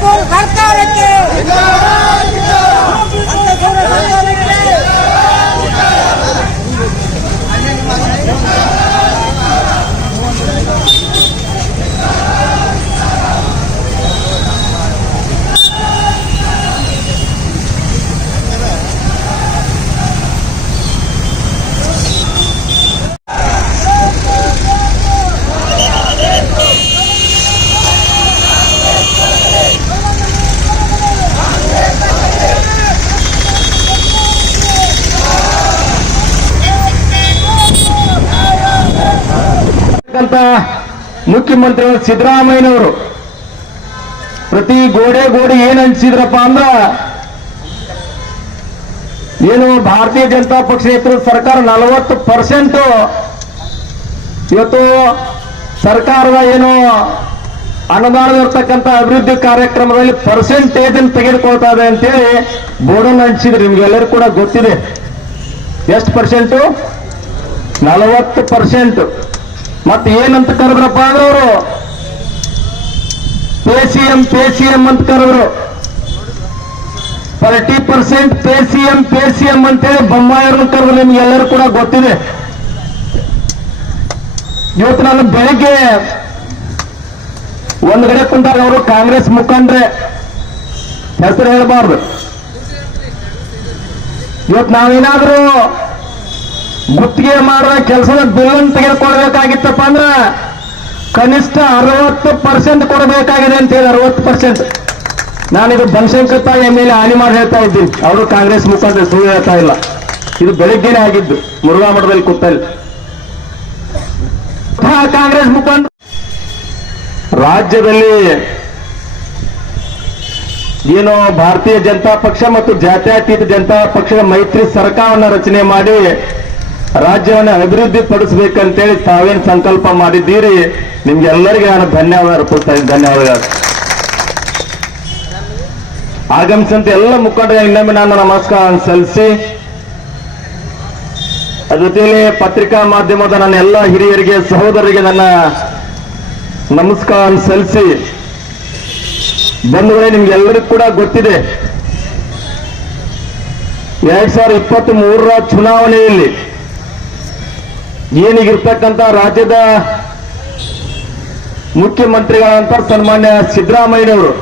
Court ಸರ್ಕಾರಕ್ಕೆ ಮುಖ್ಯಮಂತ್ರಿಗಳು ಸಿದ್ದರಾಮಯ್ಯನವರು. ಪ್ರತಿ ಗೋಡೆ ಗೋಡೆ ಏನ್ ಅನ್ಸಿದ್ರಪ್ಪ ಅಂದ್ರ ಏನು ಭಾರತೀಯ ಜನತಾ ಪಕ್ಷ ಸರ್ಕಾರ ನಲವತ್ತು ಪರ್ಸೆಂಟ್ ಇವತ್ತು ಸರ್ಕಾರದ ಏನು ಅನುದಾನ ಇರ್ತಕ್ಕಂಥ ಅಭಿವೃದ್ಧಿ ಕಾರ್ಯಕ್ರಮದಲ್ಲಿ ಪರ್ಸೆಂಟೇಜ್ ಅನ್ನು ತೆಗೆದುಕೊಳ್ತಾ ಇದೆ ಅಂತೇಳಿ ಬೋರ್ಡನ್ನು ಹಂಚಿದ್ರು. ನಿಮ್ಗೆಲ್ಲರೂ ಕೂಡ ಗೊತ್ತಿದೆ. ಎಷ್ಟು ಪರ್ಸೆಂಟು? ನಲವತ್ತು ಪರ್ಸೆಂಟ್. ಮತ್ತೆ ಏನಂತ ಕರೆದ್ರಪ್ಪ ಅಂದ್ರೆ ಅವರು ಪೇ ಸಿ ಅಂತ ಕರೆದ್ರು. Forty percent pay C M pay C M ಅಂತೇಳಿ ಕರೆದ್ರು. ನಿಮ್ಗೆ ಎಲ್ಲರೂ ಕೂಡ ಗೊತ್ತಿದೆ. ಇವತ್ತು ನಾನು ಬೆಳಗ್ಗೆ ಒಂದ್ ಕಡೆ ಕುಂತಾಗ ಅವರು ಕಾಂಗ್ರೆಸ್ ಮುಖಂಡ್ರೆ. ಹೆಸರು ಹೇಳಬಾರ್ದು. ಇವತ್ತು ನಾವೇನಾದ್ರೂ ಗುತ್ತಿಗೆ ಮಾಡುವ ಕೆಲಸದ ಬಿಲ್ ತೆಗೆದುಕೊಳ್ಬೇಕಾಗಿತ್ತಪ್ಪ ಅಂದ್ರ ಕನಿಷ್ಠ ಅರವತ್ತು ಪರ್ಸೆಂಟ್ ಕೊಡಬೇಕಾಗಿದೆ ಅಂತ ಹೇಳಿ, ಅರವತ್ತು ಪರ್ಸೆಂಟ್ ನಾನಿದು ಬನಶಂಕರ್ ತಾಯಿ ಎಂ ಎಲ್ ಹಾನಿ ಮಾಡಿ ಹೇಳ್ತಾ ಇದ್ದೀನಿ. ಅವರು ಕಾಂಗ್ರೆಸ್ ಮುಖಾಂತರ ಸುಳ್ಳು ಹೇಳ್ತಾ ಇಲ್ಲ. ಇದು ಬೆಳಿಗ್ಗೆನೆ ಆಗಿದ್ದು, ಮುರುಘಾ ಮಠದಲ್ಲಿ ಕೂತಲ್ಲಿ ಕಾಂಗ್ರೆಸ್ ಮುಖಂಡ ರಾಜ್ಯದಲ್ಲಿ ಏನು ಭಾರತೀಯ ಜನತಾ ಪಕ್ಷ ಮತ್ತು ಜಾತ್ಯತೀತ ಜನತಾ ಪಕ್ಷದ ಮೈತ್ರಿ ಸರ್ಕಾರವನ್ನು ರಚನೆ ಮಾಡಿ ರಾಜ್ಯವನ್ನು ಅಭಿವೃದ್ಧಿ ಪಡಿಸಬೇಕಂತೇಳಿ ತಾವೇನು ಸಂಕಲ್ಪ ಮಾಡಿದ್ದೀರಿ? ನಿಮ್ಗೆಲ್ಲರಿಗೆ ನಾನು ಧನ್ಯವಾದ ಅರ್ಪಿಸ್ತಾ ಇದ್ದೀನಿ. ಧನ್ಯವಾದಗಳು. ಆಗಮಿಸಿದಂತ ಎಲ್ಲ ಮುಖಂಡರ ಇನ್ನೊಮ್ಮೆ ನಾನು ನಮಸ್ಕಾರ ಸಲ್ಲಿಸಿ. ಜೊತೆಯಲ್ಲಿ ಪತ್ರಿಕಾ ಮಾಧ್ಯಮದ ನನ್ನ ಎಲ್ಲ ಹಿರಿಯರಿಗೆ, ಸಹೋದರರಿಗೆ ನನ್ನ ನಮಸ್ಕಾರ ಸಲ್ಲಿಸಿ. ಬಂಧುಗಳೇ, ನಿಮ್ಗೆಲ್ಲರಿಗೂ ಕೂಡ ಗೊತ್ತಿದೆ. ಎರಡ್ ಸಾವಿರದ ಇಪ್ಪತ್ತ್ ಮೂರರ ಚುನಾವಣೆಯಲ್ಲಿ ಏನೀಗಿರ್ತಕ್ಕಂಥ ರಾಜ್ಯದ ಮುಖ್ಯಮಂತ್ರಿಗಳಂತ ಸನ್ಮಾನ್ಯ ಸಿದ್ದರಾಮಯ್ಯನವರು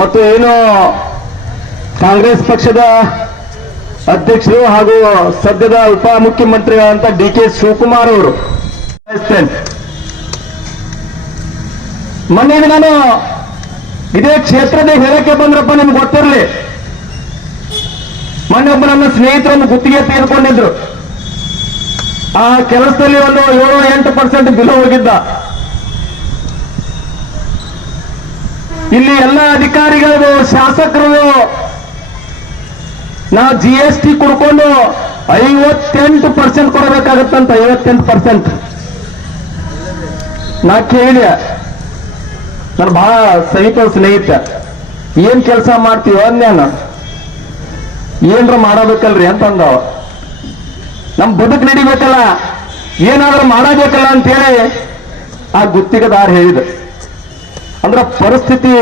ಮತ್ತು ಏನು ಕಾಂಗ್ರೆಸ್ ಪಕ್ಷದ ಅಧ್ಯಕ್ಷರು ಹಾಗೂ ಸದ್ಯದ ಉಪ ಮುಖ್ಯಮಂತ್ರಿಗಳಂತ ಡಿ ಕೆ ಶಿವಕುಮಾರ್ ಅವರು. ಮೊನ್ನೆ ನಾನು ಇದೇ ಕ್ಷೇತ್ರದ ಹೇಳಕ್ಕೆ ಬಂದ್ರಪ್ಪ, ನಿಮ್ಗೆ ಗೊತ್ತಿರಲಿ ಮೊನ್ನೆ ನಮ್ಮ ಸ್ನೇಹಿತರನ್ನು ಗುತ್ತಿಗೆ ತೆಗೆದುಕೊಂಡಿದ್ರು. ಆ ಕೆಲಸದಲ್ಲಿ ಒಂದು ಏಳು, ಎಂಟು ಪರ್ಸೆಂಟ್ ಬಿಲ್ ಹೋಗಿದ್ದ. ಇಲ್ಲಿ ಎಲ್ಲ ಅಧಿಕಾರಿಗಳು ಶಾಸಕರು ನಾ ಜಿ ಎಸ್ ಟಿ ಕುಡ್ಕೊಂಡು ಐವತ್ತೆಂಟು ಪರ್ಸೆಂಟ್ ಕೊಡಬೇಕಾಗತ್ತಂತ, ಐವತ್ತೆಂಟು ಪರ್ಸೆಂಟ್ ನಾ ಕೇಳಿ ನಾನು ಬಹಳ ಸಹಿತ ಸ್ನೇಹಿತ. ಏನ್ ಕೆಲಸ ಮಾಡ್ತೀವ ಅಂದ್ಯಾನ ಏನ್ರ ಮಾಡಬೇಕಲ್ರಿ ಅಂತ ಅಂದವ ನಮ್ ಬದುಕು ನಡಿಬೇಕಲ್ಲ, ಏನಾದ್ರೂ ಮಾಡಬೇಕಲ್ಲ ಅಂತ ಹೇಳಿ ಆ ಗುತ್ತಿಗೆದಾರ ಹೇಳಿದ. ಅಂದ್ರ ಪರಿಸ್ಥಿತಿ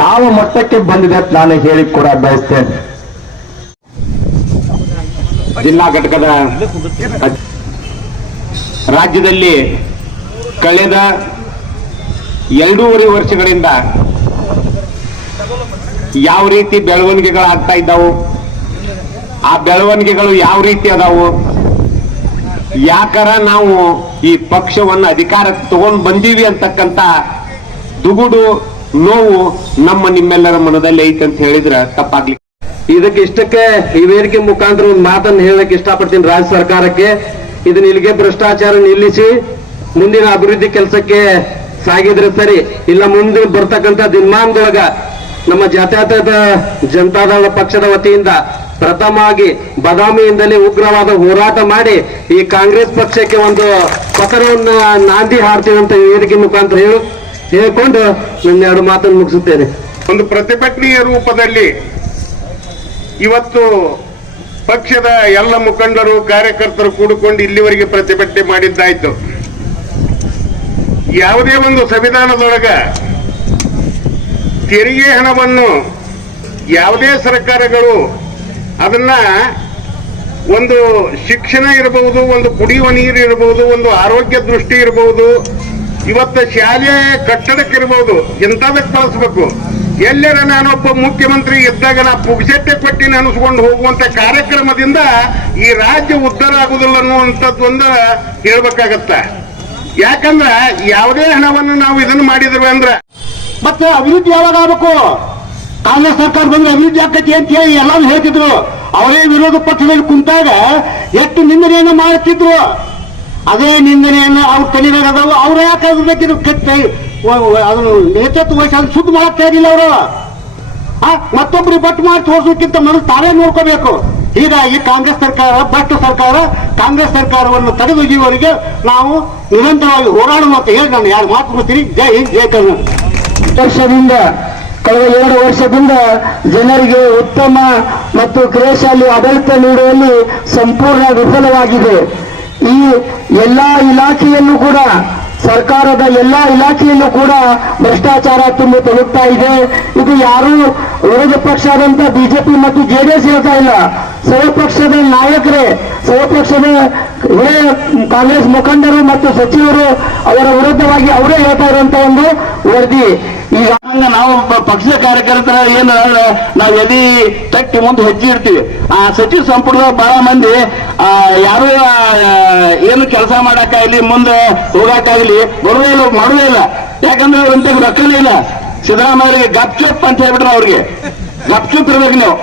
ಯಾವ ಮಟ್ಟಕ್ಕೆ ಬಂದಿದೆ ಅಂತ ನಾನು ಹೇಳಿ ಕೂಡ ಬಯಸ್ತೇನೆ. ಜಿಲ್ಲಾ ಘಟಕದ ರಾಜ್ಯದಲ್ಲಿ ಕಳೆದ ಎರಡೂವರೆ ವರ್ಷಗಳಿಂದ ಯಾವ ರೀತಿ ಬೆಳವಣಿಗೆಗಳಾಗ್ತಾ ಇದ್ದಾವು? ಆ ಬೆಳವಣಿಗೆಗಳು ಯಾವ ರೀತಿ ಅದಾವು? ಯಾಕರ ನಾವು ಈ ಪಕ್ಷವನ್ನು ಅಧಿಕಾರಕ್ಕೆ ತಗೊಂಡು ಬಂದೀವಿ ಅಂತಕ್ಕಂತ ದುಗುಡು ನೋವು ನಮ್ಮ ನಿಮ್ಮೆಲ್ಲರ ಮನದಲ್ಲಿ ಐತೆ ಅಂತ ಹೇಳಿದ್ರೆ ತಪ್ಪಾಗ್ಲಿ. ಇದಕ್ಕೆ ಇಷ್ಟಕ್ಕೆ ಈ ವೇದಿಕೆ ಮುಖಾಂತರ ಒಂದು ಮಾತನ್ನು ಹೇಳಕ್ಕೆ ಇಷ್ಟಪಡ್ತೀನಿ ರಾಜ್ಯ ಸರ್ಕಾರಕ್ಕೆ. ಇದನ್ನ ಇಲ್ಲಿಗೆ ಭ್ರಷ್ಟಾಚಾರ ನಿಲ್ಲಿಸಿ ಮುಂದಿನ ಅಭಿವೃದ್ಧಿ ಕೆಲಸಕ್ಕೆ ಸಾಗಿದ್ರೆ ಸರಿ. ಇಲ್ಲ ಮುಂದೆ ಬರ್ತಕ್ಕಂಥ ದಿನಮಾನದೊಳಗ ನಮ್ಮ ಜಾತ್ಯಾತೀತ ಜನತಾದಳ ಪಕ್ಷದ ವತಿಯಿಂದ ಪ್ರಥಮವಾಗಿ ಬದಾಮಿಯಿಂದಲೇ ಉಗ್ರವಾದ ಹೋರಾಟ ಮಾಡಿ ಈ ಕಾಂಗ್ರೆಸ್ ಪಕ್ಷಕ್ಕೆ ಒಂದು ಪತನವನ್ನ ನಾಂದಿ ಹಾಡ್ತೀವಿ ಅಂತ ಹೇಳಿಕೆ ಮುಖಾಂತರ ಹೇಳು, ಹೇಳ್ಕೊಂಡು ನನ್ನ ಎರಡು ಮಾತನ್ನು ಮುಗಿಸುತ್ತೇನೆ. ಒಂದು ಪ್ರತಿಭಟನೆಯ ರೂಪದಲ್ಲಿ ಇವತ್ತು ಪಕ್ಷದ ಎಲ್ಲ ಮುಖಂಡರು, ಕಾರ್ಯಕರ್ತರು ಕೂಡಿಕೊಂಡು ಇಲ್ಲಿವರೆಗೆ ಪ್ರತಿಭಟನೆ ಮಾಡಿದ್ದಾಯ್ತು. ಯಾವುದೇ ಒಂದು ಸಂವಿಧಾನದೊಳಗ ತೆರಿಗೆ ಹಣವನ್ನು ಯಾವುದೇ ಸರ್ಕಾರಗಳು ಅದನ್ನ ಒಂದು ಶಿಕ್ಷಣ ಇರಬಹುದು, ಒಂದು ಕುಡಿಯುವ ನೀರು ಇರಬಹುದು, ಒಂದು ಆರೋಗ್ಯ ದೃಷ್ಟಿ ಇರಬಹುದು, ಇವತ್ತು ಶಾಲೆ ಕಟ್ಟಡಕ್ಕೆ ಇರಬಹುದು ಇಂಥದಕ್ಕೆ ಬಳಸಬೇಕು? ಎಲ್ಲರ ನಾನೊಬ್ಬ ಮುಖ್ಯಮಂತ್ರಿ ಇದ್ದಾಗ ನಾ ಪುಗ್ಸೆಟ್ಟೆ ಕೊಟ್ಟಿ ಅನಿಸ್ಕೊಂಡು ಹೋಗುವಂತ ಕಾರ್ಯಕ್ರಮದಿಂದ ಈ ರಾಜ್ಯ ಉದ್ಧಾರ ಆಗುದಿಲ್ಲ ಅನ್ನುವಂಥದ್ದೊಂದು ಹೇಳ್ಬೇಕಾಗತ್ತ. ಯಾಕಂದ್ರ ಯಾವುದೇ ಹಣವನ್ನು ನಾವು ಇದನ್ನು ಮಾಡಿದ್ವಿ ಅಂದ್ರ ಮತ್ತೆ ಅಭಿವೃದ್ಧಿ ಯಾವಾಗ ಆಗ್ಬೇಕು? ಕಾಂಗ್ರೆಸ್ ಸರ್ಕಾರ ಬಂದ್ರೆ ಅಭಿವೃದ್ಧಿ ಆಗ್ತೈತಿ ಅಂತ ಹೇಳಿ ಎಲ್ಲಾನು ಹೇಳ್ತಿದ್ರು. ಅವರೇ ವಿರೋಧ ಪಕ್ಷದಲ್ಲಿ ಕುಂತಾಗ ಎಷ್ಟು ನಿಂದನೆಯನ್ನು ಮಾಡುತ್ತಿದ್ರು. ಅದೇ ನಿಂದನೆಯನ್ನು ಅವ್ರು ಕಲಿಯಾಗ ಅದಾವ. ಅವ್ರ ಯಾಕೆ ಬೇಕಿದ್ರು ಕೆಟ್ಟ ಅದನ್ನು ನೇತೃತ್ವ ವಹಿಸಿ ಅದನ್ನು ಶುದ್ಧ ಮಾಡ್ತಾ ಇರಲಿಲ್ಲ ಅವರು. ಮತ್ತೊಬ್ರು ಬಟ್ ಮಾಡಿ ತೋರಿಸೋಕ್ಕಿಂತ ಮನಸ್ಸು ತಾವೇ ನೋಡ್ಕೋಬೇಕು. ಹೀಗಾಗಿ ಕಾಂಗ್ರೆಸ್ ಸರ್ಕಾರ ಭ್ರಷ್ಟ ಸರ್ಕಾರ, ಕಾಂಗ್ರೆಸ್ ಸರ್ಕಾರವನ್ನು ತಡೆದೊಯ್ಯುವವರೆಗೆ ನಾವು ನಿರಂತರವಾಗಿ ಹೋರಾಡುವಂತ ಹೇಳಿ ನಾನು ಯಾರು ಮಾತು ಕೊಡ್ತೀನಿ. ಜೈ ಹಿಂದ್, ಜೈ ಕರ್ನಾಟಕ. ವರ್ಷದಿಂದ, ಕಳೆದ ಎರಡು ವರ್ಷದಿಂದ ಜನರಿಗೆ ಉತ್ತಮ ಮತ್ತು ಕ್ರಿಯಾಶಾಲಿ ಆಡಳಿತ ನೀಡುವಲ್ಲಿ ಸಂಪೂರ್ಣ ವಿಫಲವಾಗಿದೆ. ಈ ಎಲ್ಲಾ ಇಲಾಖೆಯನ್ನು ಕೂಡ, ಸರ್ಕಾರದ ಎಲ್ಲಾ ಇಲಾಖೆಯಲ್ಲೂ ಕೂಡ ಭ್ರಷ್ಟಾಚಾರ ತುಂಬಿ ತೊಡಗ್ತಾ ಇದೆ. ಇದು ಯಾರು ವಿರೋಧ ಪಕ್ಷ ಆದಂತ ಬಿಜೆಪಿ ಮತ್ತು ಜೆಡಿಎಸ್ ಹೇಳ್ತಾ ಇಲ್ಲ. ಸರ್ವಪಕ್ಷದ ನಾಯಕರೇ ಸ್ವಪಕ್ಷದ ಹಿರಿಯ ಕಾಂಗ್ರೆಸ್ ಮುಖಂಡರು ಮತ್ತು ಸಚಿವರು ಅವರ ವಿರುದ್ಧವಾಗಿ ಅವರೇ ಹೇಳ್ತಾ ಇರುವಂತ ಒಂದು ವರದಿ. ಈಗ ನಾವು ಪಕ್ಷದ ಕಾರ್ಯಕರ್ತರ ಏನು ನಾವು ಎದಿ ತಟ್ಟಿ ಮುಂದೆ ಹೆಜ್ಜೆ ಇರ್ತೀವಿ ಆ ಸಚಿವ ಸಂಪುಟದ ಬಹಳ ಮಂದಿ ಆ, ಯಾರು ಏನು ಕೆಲಸ ಮಾಡಕ್ಕಾಗಲಿ ಮುಂದೆ ಹೋಗಕ್ಕಾಗಲಿ ಬರುದೇ ಇಲ್ಲ ಮಾಡುದೇ ಇಲ್ಲ. ಯಾಕಂದ್ರೆ ಅವ್ರಂತ ರೊಕ್ಕನೇ ಇಲ್ಲ. ಸಿದ್ದರಾಮಯ್ಯರಿಗೆ ಗಪ್ಚುಪ್ ಅಂತ ಹೇಳ್ಬಿಟ್ರೆ ಅವ್ರಿಗೆ. ಗಪ್ಚುಪ್ ಇರ್ಬೇಕು ನೀವು.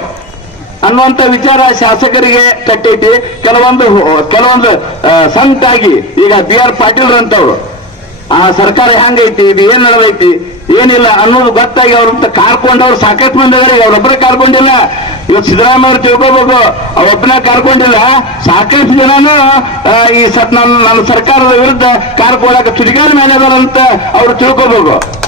ಅನ್ನುವಂತ ವಿಚಾರ ಶಾಸಕರಿಗೆ ಕಟ್ಟೈತಿ. ಕೆಲವೊಂದು ಕೆಲವೊಂದು ಸಂತ ಸಂಕಟಾಗಿ ಈಗ ಬಿ ಆರ್ ಪಾಟೀಲ್ ಅಂತವ್ರು. ಆ, ಸರ್ಕಾರ ಹೆಂಗೈತಿ, ಇದು ಏನ್ ನಡೆದೈತಿ, ಏನಿಲ್ಲ ಅನ್ನೋದು ಗೊತ್ತಾಗಿ ಅವ್ರಂತ ಕಾರ್ಕೊಂಡವ್ರು ಸಾಕಷ್ಟು ಮಂದಿ ಅದಾರ. ಅವ್ರೊಬ್ಬರೇ ಕಾರ್ಕೊಂಡಿಲ್ಲ. ಇವತ್ತು ಸಿದ್ದರಾಮಯ್ಯ ಅವ್ರು ತಿಳ್ಕೋಬೇಕು. ಅವ್ರೊಬ್ಬನ ಕಾರ್ಕೊಂಡಿಲ್ಲ. ಸಾಕಷ್ಟು ಜನನು ಈ ಸತ್ ನನ್ನ ನನ್ನ ಸರ್ಕಾರದ ವಿರುದ್ಧ ಕಾರ್ಕೊಳಕ ಚುಡಿಗಾರ ಮೇಲೆ ಅಂತ ಅವ್ರು ತಿಳ್ಕೋಬೇಕು.